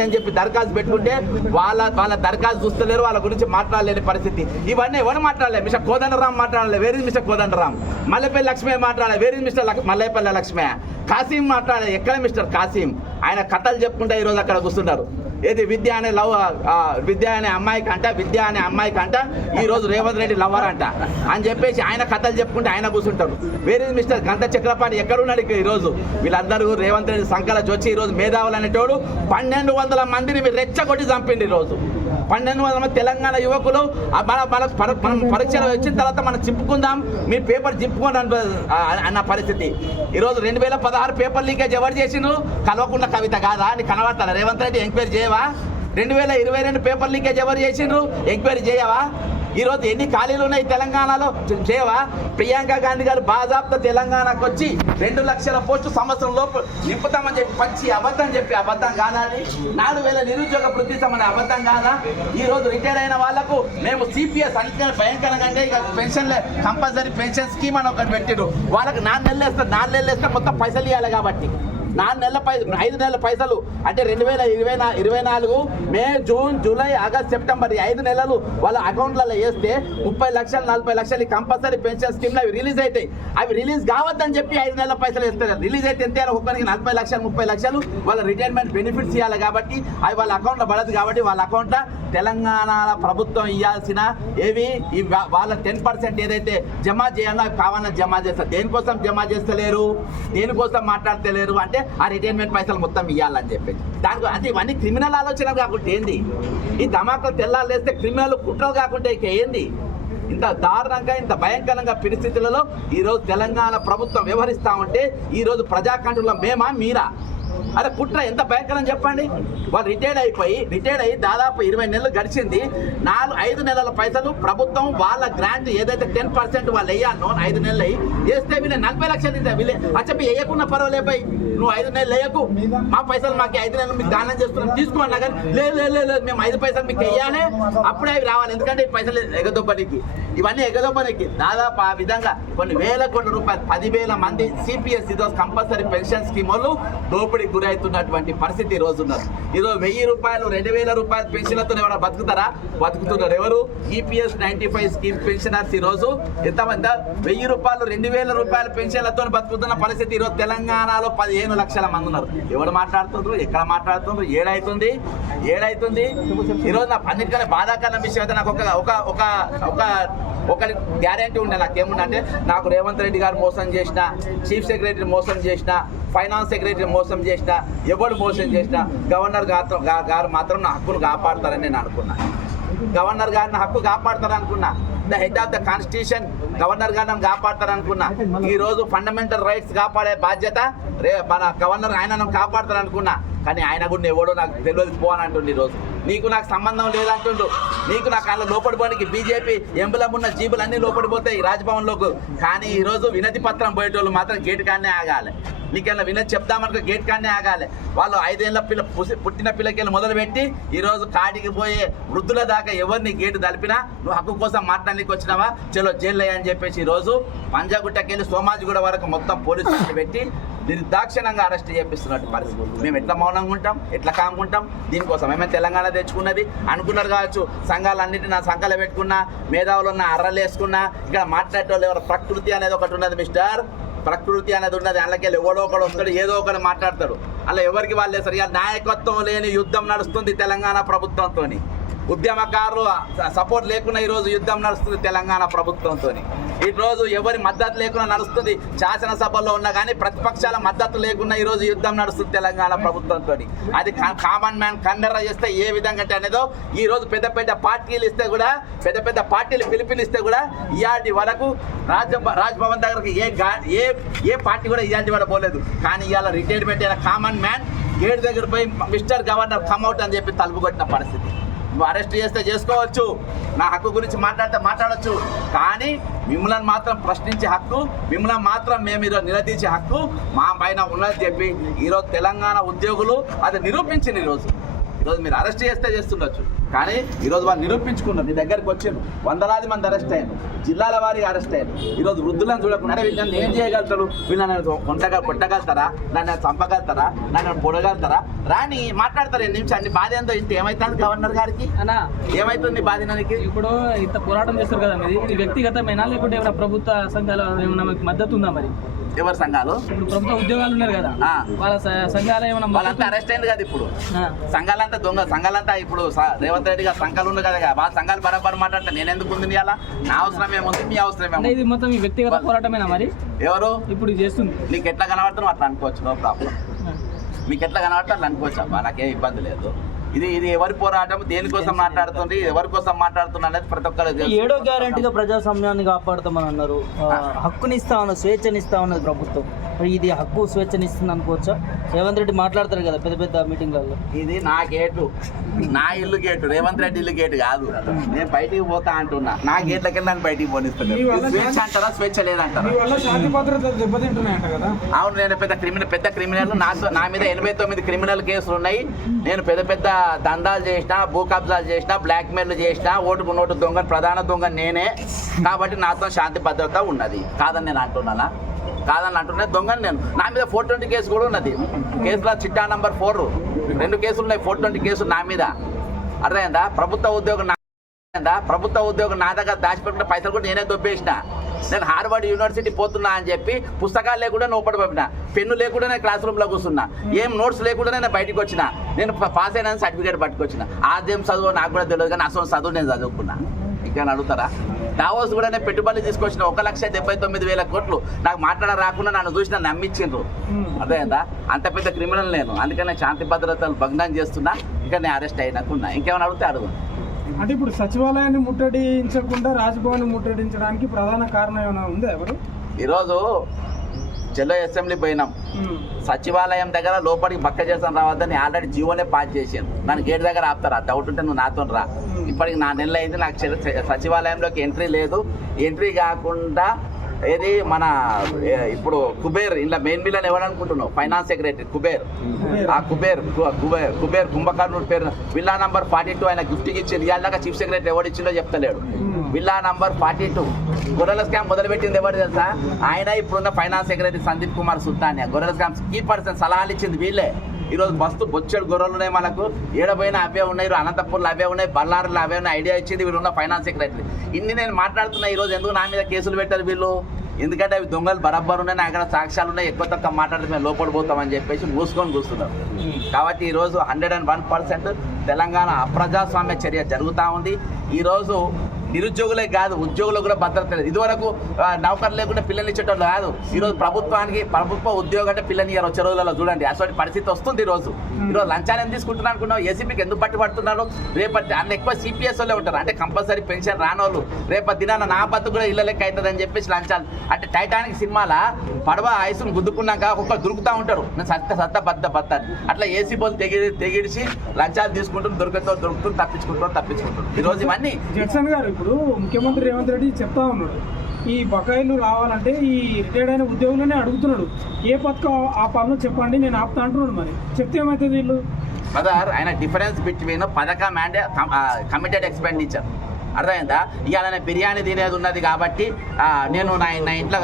అని చెప్పి దరఖాస్తు పెట్టుకుంటే వాళ్ళ వాళ్ళ దరఖాస్తు చూస్తలేరు వాళ్ళ గురించి మాట్లాడలేని పరిస్థితి. ఇవన్నీ ఎవరు మాట్లాడలేదు? మిస్టర్ కోదండరామ్ మాట్లాడలేదు. వేరే మిస్టర్ కోదండరామ్? మల్లెపల్లి లక్ష్మి మాట్లాడలేదు. వేరే మిస్టర్ మల్లెపల్లి లక్ష్మి కాసిం మాట్లాడలేదు. ఎక్కడ మిస్టర్ కాసిం? ఆయన కథలు చెప్పుకుంటే ఈరోజు అక్కడ కూర్చున్నారు ఏది విద్య అనే లవ్ విద్య అనే అమ్మాయికి అంట విద్య అనే అమ్మాయి కంట ఈ రోజు రేవంత్ రెడ్డి లవర్ అంట. అని చెప్పేసి ఆయన కథలు చెప్పుకుంటే ఆయన కూర్చుంటారు వేరే మిస్టర్ గంట చక్రపాణి? ఎక్కడున్నాడు ఇక్కడ ఈ రోజు? వీళ్ళందరూ రేవంత్ రెడ్డి సంకల వచ్చి ఈరోజు మేధావులు అనేటోడు పన్నెండు వందల మందిని మీరు రెచ్చగొట్టి చంపిండి ఈ రోజు. పన్నెండు వందల మంది తెలంగాణ యువకులు మన మన మనం పరీక్షలు వచ్చిన తర్వాత మనం చింపుకుందాం మీ పేపర్ చింపుకోండి అన్న అన్న పరిస్థితి. ఈరోజు రెండు వేల పదహారు పేపర్ లీకేజ్ ఎవరు చేసిండ్రు? కలవకుండా కవిత కాదా అని కనబడతారా. రేవంత్ రెడ్డి ఎంక్వైరీ చేయవా? రెండు వేల ఇరవై రెండు పేపర్ లీకేజ్ ఎవరు చేసిండ్రు? ఎంక్వైరీ చేయవా? ఈరోజు ఎన్ని ఖాళీలు ఉన్నాయి తెలంగాణలో? చే- చేయవా? ప్రియాంక గాంధీ గారు బాజాప్త తెలంగాణకు వచ్చి రెండు లక్షల పోస్టు సంవత్సరం లోపు నింపుతామని చెప్పి పచ్చి అబద్ధం చెప్పి అబద్ధం కాదా నాలుగు వేల నిరుద్యోగ వృద్ధిస్తామని అబద్ధం కాదా? ఈరోజు రిటైర్ అయిన వాళ్ళకు మేము సిపిఎస్ అన్నిటికన్నా భయంకరంగా అంటే ఇక పెన్షన్ కంపల్సరీ పెన్షన్ స్కీమ్ అని ఒకటి పెట్టిరు వాళ్ళకి నాలుగు నెలలు వేస్తే నాలుగు నెలలు వేస్తే మొత్తం పైసలు ఇవ్వాలి కాబట్టి. నాలుగు నెలల పై ఐదు నెలల పైసలు అంటే రెండు వేల ఇరవై ఇరవై నాలుగు May June July August September ఈ ఐదు నెలలు వాళ్ళ అకౌంట్లలో వేస్తే ముప్పై లక్షలు నలభై లక్షలు కంపల్సరీ పెన్షన్ స్కీమ్లు అవి రిలీజ్ అవుతాయి. అవి రిలీజ్ కావద్దని చెప్పి ఐదు నెలల పైసలు వేస్తారు. రిలీజ్ అయితే ఎంత ఒక్కరికి నలభై లక్షలు ముప్పై లక్షలు వాళ్ళ రిటైర్మెంట్ బెనిఫిట్స్ ఇవ్వాలి కాబట్టి అవి వాళ్ళ అకౌంట్లో పడదు కాబట్టి వాళ్ళ అకౌంట్లో తెలంగాణ ప్రభుత్వం ఇవ్వాల్సిన ఏవి? వాళ్ళ టెన్ పర్సెంట్ ఏదైతే జమ చేయాలో అవి కావాలని జమ చేస్తారు. దేనికోసం జమ చేస్తలేరు? దేనికోసం మాట్లాడతలేరు? అంటే ఆ రిటైర్మెంట్ పైసలు మొత్తం ఇవ్వాలని చెప్పి. దానికి అంటే ఇవన్నీ క్రిమినల్ ఆలోచన కాకుండా ఏంది? ఈ ధమాకలు తెల్లాలు వేస్తే క్రిమినల్ కుట్రలు కాకుండా ఇక ఏంది? ఇంత దారుణంగా ఇంత భయంకరంగా పరిస్థితులలో ఈరోజు తెలంగాణ ప్రభుత్వం వ్యవహరిస్తా ఉంటే ఈరోజు ప్రజాకంఠంలో మేమా మీరా? అరే కుట్ర ఎంత భయంకరం చెప్పండి. వాళ్ళు రిటైర్డ్ అయిపోయి రిటైర్డ్ అయ్యి దాదాపు ఇరవై నెలలు గడిచింది. నాలుగు ఐదు నెలల పైసలు ప్రభుత్వం వాళ్ళ గ్రాంట్ ఏదైతే టెన్ పర్సెంట్ వాళ్ళు వేయాలనో ఐదు నెలలు అయ్యి వేస్తే వీళ్ళు నలభై లక్షలు ఇస్తే వీళ్ళు మీ వేయకుండా పర్వాలేదు పోయి. నువ్వు ఐదు నెలలు వేయకు. మా పైసలు మాకు ఐదు నెలలు మీకు దానం చేస్తున్నాం. తీసుకోండి కానీ లేదు లేదు లేదు మేము ఐదు పైసలు మీకు వేయాలి. అప్పుడే అవి రావాలి. ఎందుకంటే ఈ పైసలు ఎగదొబ్బనికి. ఇవన్నీ ఎగదొబ్బనికి. దాదాపు ఆ విధంగా కొన్ని వేల కోట్ల రూపాయలు పదివేల మంది సిపిఎస్ ఇదో కంపల్సరీ పెన్షన్ స్కీమ్ వాళ్ళు దోపిడీకి గురవుతున్నటువంటి పరిస్థితి ఈ రోజు ఉన్నారు ఈరోజు వెయ్యి రూపాయలు రెండు వేల రూపాయల పెన్షన్లతో ఎవరైనా బతుకుతారా? బతుకుతున్నారు ఎవరు? EPS ninety five scheme pensioners ఈ రోజు ఎంతమంది? వెయ్యి రూపాయలు రెండు వేల రూపాయల పెన్షన్లతో బతుకుతున్న పరిస్థితి ఈరోజు తెలంగాణలో పదిహేను లక్షల మంది ఉన్నారు. ఎవరు మాట్లాడుతున్నారు? ఎక్కడ మాట్లాడుతున్నారు? ఏడైతుంది? ఏడైతుంది? ఈరోజు నా అన్నిటికన్నా బాధాకరణ విషయం అయితే నాకు ఒక ఒక ఒక ఒక ఒకటి గ్యారంటీ ఉండే నాకేముందంటే నాకు రేవంత్ రెడ్డి గారు మోసం చేసిన చీఫ్ సెక్రటరీ మోసం చేసిన ఫైనాన్స్ సెక్రటరీ మోసం చేసిన ఎవడు మోసం చేసిన గవర్నర్ గారు గారు మాత్రం నా హక్కును కాపాడతారని నేను అనుకున్నా. గవర్నర్ గారిని హక్కు కాపాడతారు అనుకున్నా the head of the constitution governor గారిని కాపాడతారు అనుకున్నా ఈ రోజు ఫండమెంటల్ రైట్స్ కాపాడే బాధ్యత రే మన గవర్నర్ ఆయన కాపాడతారు అనుకున్నా కానీ ఆయన కూడా ఎవడో నాకు తెలియదు పోవాలంటుంది ఈరోజు. రోజు నీకు నాకు సంబంధం లేదంటుండు. నీకు నాకు అలా లోపడిపోనికి బీజేపీ ఎంబులం ఉన్న జీబులు అన్ని లోపడిపోతాయి రాజ్భవన్లోకి. కానీ ఈరోజు వినతి పత్రం పోయేటోళ్ళు మాత్రం గేటు కాడనే ఆగాలి. నీకెళ్ళ వినతి చెప్దామనుకో గేట్ కాడనే ఆగాలి. వాళ్ళు ఐదేళ్ళ పిల్ల పుసి- పుట్టిన పిల్లకెళ్ళి మొదలుపెట్టి ఈరోజు కాడికి పోయే వృద్ధుల దాకా ఎవరిని గేటు తలిపినా నువ్వు హక్కు కోసం మాట్లాడడానికి వచ్చినావా? చలో జైలు అని చెప్పేసి ఈ రోజు పంజాగుట్టకెళ్ళి సోమాజిగూడ వరకు మొత్తం పోలీసులు పెట్టి నిర్దాక్షిణంగా అరెస్ట్ చేపిస్తున్నట్టు పరిస్థితి. మేము ఎట్లా మౌనంగా ఉంటాం? ఎట్లా కాముకుంటాం దీనికోసం ఏమైనా తెలంగాణ తెచ్చుకున్నది? అనుకున్నారు కావచ్చు సంఘాలన్నిటి నా సంఘాలు పెట్టుకున్నా మేధావులు ఉన్న అర్రలు వేసుకున్నా ఇక్కడ మాట్లాడేటోళ్ళు ఎవరు? ప్రకృతి అనేది ఒకటి ఉన్నది మిస్టర్. ప్రకృతి అనేది ఉన్నది. అందుకే ఎవడో ఒకడు వస్తాడు ఏదో ఒకడు మాట్లాడతాడు. అలా ఎవరికి వాళ్ళు వేస్తారు ఇక నాయకత్వం లేని యుద్ధం నడుస్తుంది తెలంగాణ ప్రభుత్వంతో ఉద్యమకారులు సపోర్ట్ లేకుండా ఈరోజు యుద్ధం నడుస్తుంది తెలంగాణ ప్రభుత్వంతో ఈరోజు ఎవరి మద్దతు లేకుండా నడుస్తుంది శాసనసభలో ఉన్నా కానీ ప్రతిపక్షాల మద్దతు లేకుండా ఈ రోజు యుద్ధం నడుస్తుంది తెలంగాణ ప్రభుత్వంతో అది కా- కామన్ మ్యాన్ కండర చేస్తే ఏ విధంగా అంటే అనేదో ఈ రోజు పెద్ద పెద్ద పార్టీలు ఇస్తే కూడా పెద్ద పెద్ద పార్టీలు పిలిపిలిస్తే కూడా ఇయాటి వరకు రాజ రాజ్భవన్ దగ్గరకు ఏ ఏ ఏ పార్టీ కూడా ఇయాటి వరకు పోలేదు. కానీ ఇవాళ రిటైర్మెంట్ అయిన కామన్ మ్యాన్ గేట్ దగ్గర పోయి మిస్టర్ గవర్నర్ కమ్అవుట్ అని చెప్పి తలుపు కొట్టిన పరిస్థితి. అరెస్ట్ చేస్తే చేసుకోవచ్చు. నా హక్కు గురించి మాట్లాడితే మాట్లాడచ్చు. కానీ మిమ్మల్ని మాత్రం ప్రశ్నించే హక్కు మిమ్మల్ని మాత్రం మేము ఈరోజు నిలదీసే హక్కు మా పైన ఉన్నది చెప్పి ఈరోజు తెలంగాణ ఉద్యోగులు అది నిరూపించింది ఈరోజు. ఈరోజు మీరు అరెస్ట్ చేస్తే చేస్తుండొచ్చు. కానీ ఈరోజు వాళ్ళు నిరూపించుకున్నారు. నీ దగ్గరికి వచ్చారు. వందలాది మంది అరెస్ట్ అయ్యారు. జిల్లాల వారికి అరెస్ట్ అయ్యారు. ఈరోజు వృద్ధులను చూడకుండా "అరే, వీళ్ళని ఏం చేయగలుగుతారు? వీళ్ళని కొంటగా కొట్టగలుగుతారా? నన్ను చంపగలుగుతారా? నన్ను పొడగలుగుతారా? రాని మాట్లాడతారు ఎన్ని నిమిషం అన్ని బాధ ఏందో ఇంత ఏమైతుంది గవర్నర్ గారికి? అన్నా ఏమైతుంది బాధ నాకు ఇప్పుడు ఇంత పోరాటం చేస్తారు కదా మీరు. ఇది వ్యక్తిగతమైన? లేకుంటే ఏమైనా ప్రభుత్వ సంఘాలు ఏమైనా మద్దతు ఉందా మరి? ఎవరి సంఘాలు. ప్రభుత్వ ఉద్యోగాలు ఉన్నారు కదా. వాళ్ళ సంఘాలు ఏమైనా వాళ్ళంతా అరెస్ట్ అయింది కదా ఇప్పుడు. సంఘాలంతా దొంగ సంఘాలంతా ఇప్పుడు రేవంత్ రెడ్డి గారు సంఘాలు ఉంది కదా వాళ్ళ సంఘాలు బరాబర్ మాట్లాడితే నేను ఎందుకు ఉంది అలా నా అవసరం ఏముంది? మీ అవసరం ఏముంది? ఇది మొత్తం వ్యక్తిగత పోరాటమేనా మరి? ఎవరు? ఇప్పుడు చేస్తుంది. నీకు ఎట్లా కనబడుతున్నావు అట్లా అనుకోవచ్చు నో ప్రాబ్లం. మీకు ఎట్లా కనబడితే అట్లా అనుకోవచ్చు అబ్బా. నాకేం ఇబ్బంది లేదు. ఇది ఇది ఎవరి పోరాటం? దేనికోసం మాట్లాడుతుంది ఎవరి కోసం మాట్లాడుతున్నా అనేది ప్రతి ఒక్కరు ఈ ఏడో గ్యారంటీగా ప్రజాస్వామ్యాన్ని కాపాడుతామని అన్నారు. ఆ, హక్కుని ఇస్తా ఉన్నది స్వేచ్ఛని ఇస్తా ఉన్నది ప్రభుత్వం. మరి ఇది హక్కు స్వేచ్ఛని ఇస్తుంది అనుకోవచ్చా? రేవంత్ రెడ్డి మాట్లాడతారు కదా పెద్ద పెద్ద మీటింగ్లలో. ఇది నా గేటు. నా ఇల్లు గేటు. రేవంత్ రెడ్డి ఇల్లు గేటు కాదు. నేను బయటికి పోతా అంటున్నా. నా గేట్లకి వెళ్ళి నన్ను బయటికి పోనిస్తాను మీ వల్ల స్వేచ్ఛ అంటారా స్వేచ్ఛ లేదంటారా? కదా. అవును నేను పెద్ద క్రిమినల్ పెద్ద క్రిమినల్ నాతో నా మీద ఎనభై తొమ్మిది క్రిమినల్ కేసులు ఉన్నాయి నేను పెద్ద పెద్ద దందాలు చేసిన భూ కబ్జాలు చేసిన బ్లాక్మెయిల్ చేసిన ఓటుకు నోటు దొంగ ప్రధాన దొంగ నేనే. కాబట్టి నాతో శాంతి భద్రత ఉన్నది. కాదని నేను అంటున్నానా? కాదని అంటున్నా దొంగని నేను. నా మీద ఫోర్ ట్వంటీ కేసు కూడా ఉన్నది. కేసులో చిట్టా నంబర్ ఫోర్ రెండు కేసులు ఉన్నాయి ఫోర్ ట్వంటీ కేసు నా మీద. అర్థమైందా? ప్రభుత్వ ఉద్యోగం నా ప్రభుత్వ ఉద్యోగం నా దగ్గర దాచిపెట్టిన పైసలు కూడా నేనే దొబ్బేసిన. నేను హార్వర్డ్ యూనివర్సిటీ పోతున్నా అని చెప్పి పుస్తకాలు లేకుండా లోపల పంపిన. పెన్ను లేకుండా నేను క్లాస్ రూమ్లో కూర్చున్నా. ఏం నోట్స్ లేకుండా నేను బయటకు వచ్చిన. నేను పాస్ అయిన సర్టిఫికేట్ పట్టుకొచ్చిన. ఆద్యం చదువు నాకు కూడా తెలియదు కానీ అసలు చదువు నేను చదువుకున్నా. ఇంకా అడుగుతారా? దావోస్ కూడా నేను పెట్టుబడులు తీసుకొచ్చిన ఒక లక్ష డెబ్బై తొమ్మిది వేల కోట్లు. నాకు మాట్లాడ రాకుండా నన్ను చూసి నన్ను నమ్మించిండ్రు. అర్థమైందా? అంత పెద్ద క్రిమినల్ నేను. అందుకని శాంతి భద్రతలు భగ్నం చేస్తున్నా. ఇంకా నేను అరెస్ట్ అయినాకున్నా ఇంకేమైనా అడిగితే అడుగు. అంటే ఇప్పుడు సచివాలయాన్ని ముట్టడించకుండా రాజ్భవన్ ముట్టడించడానికి ప్రధాన కారణం ఏమైనా ఉందా ఎవరు? ఈరోజు చెల్లో అసెంబ్లీ పోయినాం. సచివాలయం దగ్గర లోపలికి బక్క చేసాను రావద్దని ఆల్రెడీ జీవోనే పాస్ చేశాను నన్ను గేట్ దగ్గర ఆపుతారా? డౌట్ ఉంటే నువ్వు నాతో రా. ఇప్పటికి నా నెల అయింది నాకు సచివాలయంలోకి ఎంట్రీ లేదు. ఎంట్రీ కాకుండా ఏది? మన ఇప్పుడు కుబేర్ ఇలా మెయిన్ బిల్ ఎవరు అనుకుంటున్నావు? Finance secretary Kuber. ఆ కుబేర్ కుబేర్ కుబేర్ కుంభకర్ణుడి పేరు విల్లా నంబర్ ఫార్టీ టూ ఆయన గిఫ్ట్ ఇచ్చింది. ఇవాళ చీఫ్ సెక్రటరీ ఎవరు ఇచ్చిందో చెప్తలేడు. విల్లా నంబర్ ఫార్టీ టూ గొర్రెల స్కామ్ మొదలుపెట్టింది ఎవరు తెలుసా? ఆయన ఇప్పుడున్న ఫైనాన్స్ సెక్రటరీ సందీప్ కుమార్ సుల్తానియా. గొర్రెల స్కామ్ కీ పర్సన్ సలహాలు ఇచ్చింది వీళ్ళే. ఈరోజు మస్తు బొచ్చెడు గొర్రెలు ఉన్నాయి మనకు. ఏడపోయిన అవే ఉన్నాయి ఈరోజు అనంతపూర్లో అవే ఉన్నాయి బళ్ళారులో అవే ఉన్నాయి ఐడియా ఇచ్చింది వీళ్ళు ఉన్న ఫైనాన్స్ సెక్రటరీ. ఇన్ని నేను మాట్లాడుతున్నా ఈరోజు ఎందుకు నా మీద కేసులు పెట్టారు వీళ్ళు? ఎందుకంటే అవి దొంగలు బరబ్బరు ఉన్నాయి నా దగ్గర సాక్ష్యాలు ఉన్నాయి ఎక్కువ తక్కువ మాట్లాడితే మేము లోపడిపోతామని చెప్పేసి మూసుకొని కూస్తున్నారు కాబట్టి ఈరోజు hundred and one percent Telangana అప్రజాస్వామ్య చర్య జరుగుతూ ఉంది. ఈరోజు నిరుద్యోగులే కాదు ఉద్యోగులకు కూడా భద్రత లేదు. ఇదివరకు నౌకర్లు లేకుండా పిల్లలు ఇచ్చేటోళ్ళు కాదు. ఈరోజు ప్రభుత్వానికి ప్రభుత్వ ఉద్యోగం అంటే పిల్లని ఇయ్యారు వచ్చే రోజులలో చూడండి. అటువంటి పరిస్థితి వస్తుంది ఈరోజు. ఈరోజు లంచాలు ఎందుకు తీసుకుంటున్నా అనుకున్నావు? ఏసీపీకి ఎందుకు పట్టి పడుతున్నారు రేపటి అన్న ఎక్కువ సిపిఎస్ వాళ్ళే ఉంటారు. అంటే కంపల్సరీ పెన్షన్ రానోళ్ళు. రేపటి దినాన నా బతుకు కూడా ఇళ్ళ లెక్క అవుతుందని చెప్పేసి లంచాలు. అంటే టైటానిక్ సినిమాల? పడవ ఐసును గుద్దుకున్నాక ఒక్క దొరుకుతూ ఉంటారు. నేను సత్త సత్త బద్ద బద్ద అట్లా ఏసీ బోల్ తెగి తెగిడిచి లంచాలు తీసుకుంటూ దొరుకుతూ దొరుకుతూ తప్పించుకుంటూ తప్పించుకుంటారు ఈరోజు ఇవన్నీ జడ్సన్ గారు ఇప్పుడు ముఖ్యమంత్రి రేవంత్ రెడ్డి చెప్తా ఉన్నాడు. ఈ బకాయిలు రావాలంటే ఈ రిటైర్డ్ అయిన ఉద్యోగులనే అడుగుతున్నాడు. ఏ పథకం ఆ పనులు చెప్పండి నేను ఆపుతా అంటున్నాడు మరి. చెప్తే ఏమవుతుంది వీళ్ళు? బ్రదర్ ఆయన డిఫరెన్స్ బిట్వీన్ పథకం అండ్ కమిటెడ్ ఎక్స్పెండిచర్ అర్థమైందా? ఇవాళ బిర్యానీ తినేది ఉన్నది కాబట్టి నేను నా నా ఇంట్లో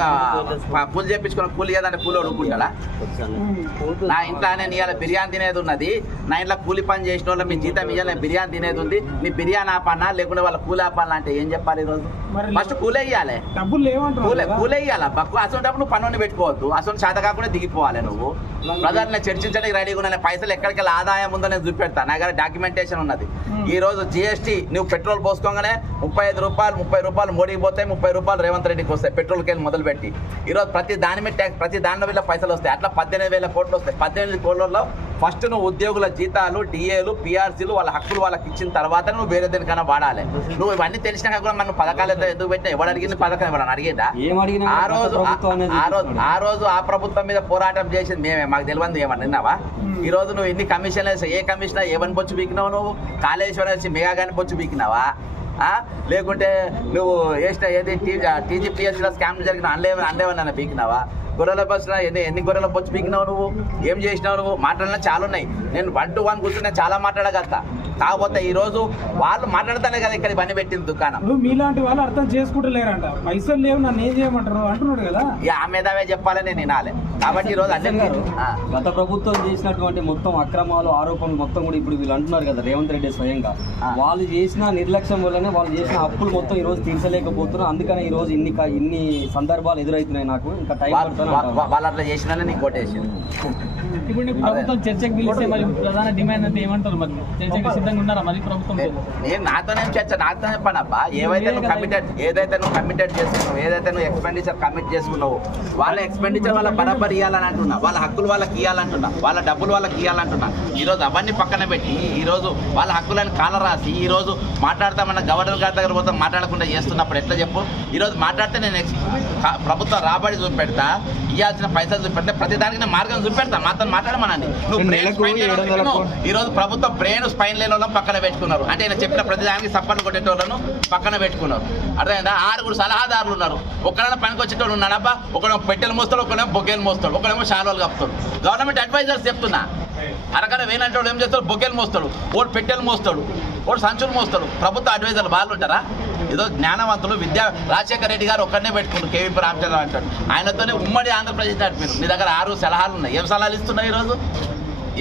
కూలి చేపించుకున్న కూలి ఏదంటే కూలి అడుగుకుంటా నా ఇంట్లో నేను ఇవాళ బిర్యానీ తినేది ఉన్నది. నా ఇంట్లో కూలి పని చేసిన వాళ్ళు మీ జీతం ఇవ్వాలి నేను బిర్యానీ తినేది ఉంది. మీ బిర్యానీ ఆపన్నా లేకుంటే వాళ్ళ కూలి ఆపాలా అంటే ఏం చెప్పాలి ఈరోజు? ఫస్ట్ కూలే ఇవ్వాలి కూలే. కూలే ఇవ్వాలా బక్కు అసలు పన్నుని పెట్టుకోవద్దు. అసలు చేత కాకుండా దిగిపోవాలి నువ్వు. బ్రదర్ నేను చర్చించడానికి రెడీగా ఉన్నా నేను పైసలు ఎక్కడికి ఆదాయం ఉందో నేను చూపెడతాను నా దగ్గర డాక్యుమెంటేషన్ ఉన్నది. ఈ రోజు జిఎస్టీ నువ్వు పెట్రోల్ పోసుకోగానే ముప్పై ఐదు రూపాయలు ముప్పై రూపాయలు మోడీకి పోతాయి ముప్పై రూపాయలు రేవంత్ రెడ్డికి వస్తాయి పెట్రోల్కి వెళ్ళి మొదలుపెట్టి. ఈరోజు ప్రతి దాని మీద ట్యాక్స్ ప్రతి దానిలో వీళ్ళ పైసలు వస్తాయి. అట్లా పద్దెనిమిది వేల కోట్లు వస్తాయి. పద్దెనిమిది కోట్లలో ఫస్ట్ నువ్వు ఉద్యోగుల జీతాలు డిఏలు పిఆర్సీలు వాళ్ళ హక్కులు వాళ్ళకి ఇచ్చిన తర్వాత నువ్వు వేరే దేనికైనా వాడాలి. నువ్వు ఇవన్నీ తెలిసినాక కూడా మనం పథకాలు ఎంత ఎందుకు పెట్టినా ఎవడు అడిగింది పథకం? ఎవరైనా అడిగిందా? ఆ రోజు ఆ రోజు. ఆ రోజు ఆ ప్రభుత్వం మీద పోరాటం చేసింది మేమే. మాకు తెలియదు ఏమన్నా విన్నావా? ఈ రోజు నువ్వు ఎన్ని కమిషన్లు ఏ కమిషనర్ ఏమని బొచ్చు పీకినావు నువ్వు? కాళేశ్వరం వచ్చి మెగా కానీ బొచ్చు పీకినావా? లేకుంటే నువ్వు వేసిన ఏది టీజీపీఎస్సీలో స్కామ్ జరిగిన అన్లేవని అన్లేవని పీకినావా గొర్రెల బస్సు ఎన్ని ఎన్ని గొర్రెల బొచ్చు పీకినావు నువ్వు? ఏం చేసినావు నువ్వు? మాట్లాడినా చాలా ఉన్నాయి నేను వన్ టు వన్ కూర్చుని చాలా మాట్లాడగలుగుతా. కాకపోతే ఈ రోజు వాళ్ళు మాట్లాడతానే కదా ఇక్కడ ఇవన్నీ పెట్టింది దుకాణం. మీలాంటి వాళ్ళు అర్థం చేసుకుంటలేరంట. పైసలు లేవు నన్ను ఏం చేయమంటారు? అంటున్నాడు కదా. ఆ మీదవే చెప్పాలని నేను వినాలి. కాబట్టి ఈ రోజు అన్ని ఆ. గత ప్రభుత్వం చేసినటువంటి మొత్తం అక్రమాలు ఆరోపణలు మొత్తం కూడా ఇప్పుడు వీళ్ళు అంటున్నారు కదా రేవంత్ రెడ్డి స్వయంగా. వాళ్ళు చేసిన నిర్లక్ష్యం వల్లనే వాళ్ళు చేసిన అప్పులు మొత్తం ఈ రోజు తీర్చలేకపోతున్నారు. అందుకనే ఈ రోజు ఇన్ని ఇన్ని సందర్భాలు ఎదురవుతున్నాయి నాకు. ఇంకా టైం పడుతుంది? వాళ్ళు అట్లా చేసినా నీకు కొట్టేసి ఇప్పుడు నీకు ప్రభుత్వం చర్చకు పిలిస్తే మరి ప్రధాన డిమాండ్ అంటే ఏమంటారు మరి? చర్చకు సిద్ధంగా ఉన్నారా మరి ప్రభుత్వం నేను నాతోనే చర్చ నాతోనే పని అబ్బా. ఏవైతే నువ్వు కమిటెడ్ ఏదైతే నువ్వు కమిటెడ్ చేసుకున్నావు ఏదైతే నువ్వు ఎక్స్పెండిచర్ కమిట్ చేసుకున్నావు వాళ్ళ ఎక్స్పెండిచర్ వాళ్ళ బరాబర్ ఇవ్వాలని అంటున్నా వాళ్ళ హక్కులు వాళ్ళకి ఇవ్వాలంటున్నా వాళ్ళ డబ్బులు వాళ్ళకి ఇవ్వాలంటున్నా ఈ రోజు అవన్నీ పక్కన పెట్టి ఈ రోజు వాళ్ళ హక్కులను కాల రాసి ఈ రోజు మాట్లాడతామన్న గవర్నర్ గారి దగ్గర పోతే మాట్లాడకుండా చేస్తున్నప్పుడు ఎట్లా చెప్పు? ఈ రోజు మాట్లాడితే నేను ప్రభుత్వ రాబడి చూపెడతా. ఇవ్వాల్సిన పైసలు చూపెడితే ప్రతి దానికి నేను మార్గం చూపెడతా. మాతో మాట్లాడమనండి. నువ్వు బ్రెయిన్ స్పైన్ లేని వాళ్ళని పెట్టినావు. ఈ రోజు ప్రభుత్వం బ్రెయిన్ స్పైన్ లేని వాళ్ళని పక్కన పెట్టుకున్నారు. అంటే నేను చెప్పిన ప్రతి దానికి సప్పట్లు కొట్టేటోళ్ళను పక్కన పెట్టుకున్నారు. అర్థమైందా? ఆరుగురు సలహాదారులు ఉన్నారు. ఒకడైనా పనికి వచ్చేటోళ్ళు ఉన్నాడబ్బా ఒకడేమో పెట్టెలు మోస్తాడు ఒకడేమో బొగ్గేలు మోస్తాడు ఒకడేమో శాలువాలు కప్పుతాడు గవర్నమెంట్ అడ్వైజర్స్ చెప్తున్నా. అరకర వేనంటే ఏం చేస్తాడు బొగ్గేలు మోస్తాడు ఓడు పెట్టెలు మోస్తాడు. వాడు సంచులు మోస్తాడు ప్రభుత్వ అడ్వైజర్లు వాళ్ళు ఉంటారా? ఏదో జ్ఞానవంతులు విద్యా రాజశేఖర రెడ్డి గారు ఒక్కడనే పెట్టుకుంటారు కేవీపీ రామచంద్ర అంటాడు. ఆయనతోనే ఉమ్మడి ఆంధ్రప్రదేశ్ నడిపారు మీ దగ్గర ఆరు సలహాలు ఉన్నాయి. ఏం సలహాలు ఇస్తున్నాయి ఈరోజు?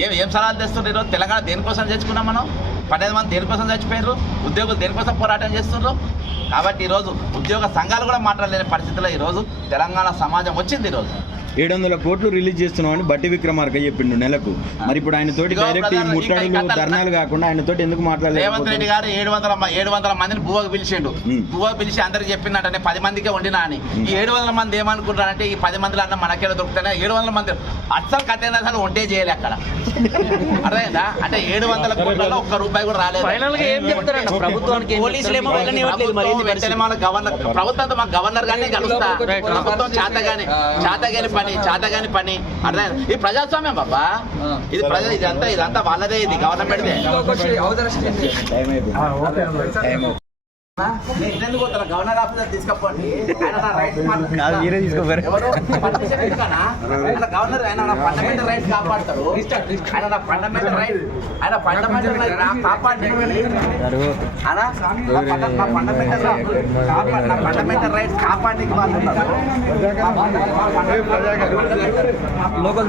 ఏం ఏం సలహాలు తెస్తున్నారు ఈరోజు? తెలంగాణ దేనికోసం తెచ్చుకున్నాం మనం? పన్నెండు మంది దేనికోసం చచ్చిపోయారు ఉద్యోగులు దేనికోసం పోరాటం చేస్తున్నారు కాబట్టి ఈరోజు ఉద్యోగ సంఘాలు కూడా మాట్లాడలేని పరిస్థితిలో ఈరోజు తెలంగాణ సమాజం వచ్చింది ఈరోజు. ఏడు వందల కోట్లు రిలీజ్ చేస్తున్నామని బట్టి విక్రమార్క చెప్పిండు నెలకు. మరి ఇప్పుడు ఆయన తోటి డైరెక్ట్ ఈ ముట్టడులు ధర్నాలు కాకుండా ఆయన తోటి ఎందుకు రేవంత్ రెడ్డి మాట్లాడలేదు గారు ఏడు వందల ఏడు వందల మందిని బువ్వకు పిలిచిండు. బువ్వకు పిలిచి అందరికి చెప్పిందంటే పది మందికే వండినా అని. ఈ ఏడు వందల మంది ఏమనుకుంటారంటే ఈ పది మందిలో అన్న మనకేదో దొరుకుతానే ఏడు వందల మంది అస్సలు కథ అసలు వంటే చేయలే అక్కడ. అర్థమైందా? అంటే ఏడు వందల కోట్లలో ఒక్క రూపాయి కూడా రాలేదు. ఫైనల్గా ఏం చెప్తారంట ప్రభుత్వానికి ఏం పోలీసులు ఏమో వెంటనే మన గవర్నర్ ప్రభుత్వంతో మా గవర్నర్ కలుస్తా. ప్రభుత్వం చేతగాని చేతగాని పని చేతగాని పని. అర్థం ఇది ప్రజాస్వామ్యం బాబా. ఇది ప్రజా ఇదంతా ఇదంతా వాళ్ళదే ఇది గవర్నమెంట్దే. గవర్నర్ ఆఫీసర్ తీసుకపోండి. గవర్నర్ ఆయన నా ఫండమెంటల్ రైట్స్ కాపాడతాడు. ఆయన నా ఫండమెంటల్ రైట్ ఆయన ఫండమెంటల్ రైట్ నా నా రైట్స్ కాపాడడానికి వాళ్ళు లోకల్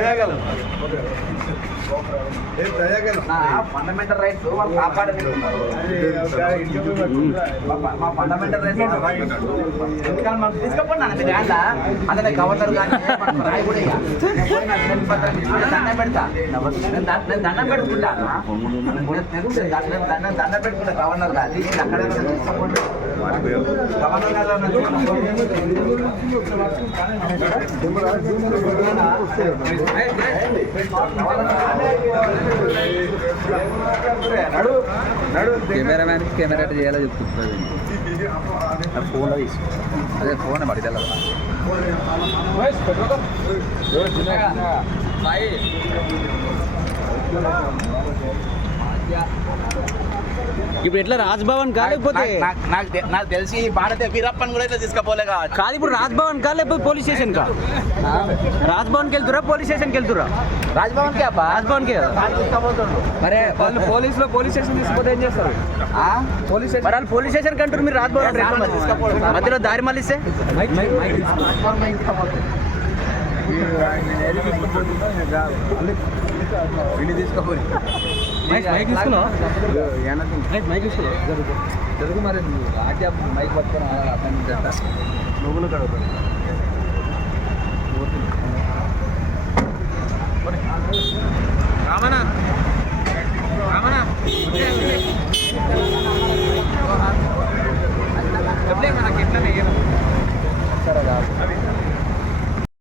లోకల్ ఫండమెంటల్ రైట్స్ ఉన్నారు. మా ఫండమెంటల్ రైట్స్ మనం అందులో గవర్నర్ గారిని రాయి కూడా దండం పెడతా నేను దండం పెట్టుకుంటా అన్న. దండం దండం పెట్టుకుంటా గవర్నర్ కానీ అక్కడ తీసుకోండి. గవర్నర్ గారు ఏమైనా కెమెరామ్యాన్ కెమెరా ఎట్లా చేయాలో చెప్తుంది అదే ఫోన్ మరి తెలదు ఇప్పుడు ఎట్లా రాజ్భవన్ కా లేకపోతే నాకు- నాకు- తెలిసి భారత వీరప్పని కూడా ఇట్లా తీసుకపోలే కాదు ఇప్పుడు రాజ్భవన్ కా లేకపోతే పోలీస్ స్టేషన్ కా? రాజ్భవన్ వెళ్తురా పోలీస్ స్టేషన్కి వెళ్తురా రాజ్భవన్కి అబ్బా రాజ్భవన్కి మరే వాళ్ళు పోలీసులో పోలీస్ స్టేషన్ తీసుకుపోతే ఏం చేస్తారు? ఆ? పోలీస్ మరి వాళ్ళు పోలీస్ స్టేషన్ కంటారు మీరు రాజ్భవన్. మధ్యలో దారి మళ్ళిస్తే? విని తీసుకోపోయి తెలుగు మరి ఆజ్ఞా మైక్ పట్టుకొని నువ్వులు కడతాను రామనా రామనా మనకి ఎట్లా సరే కాదు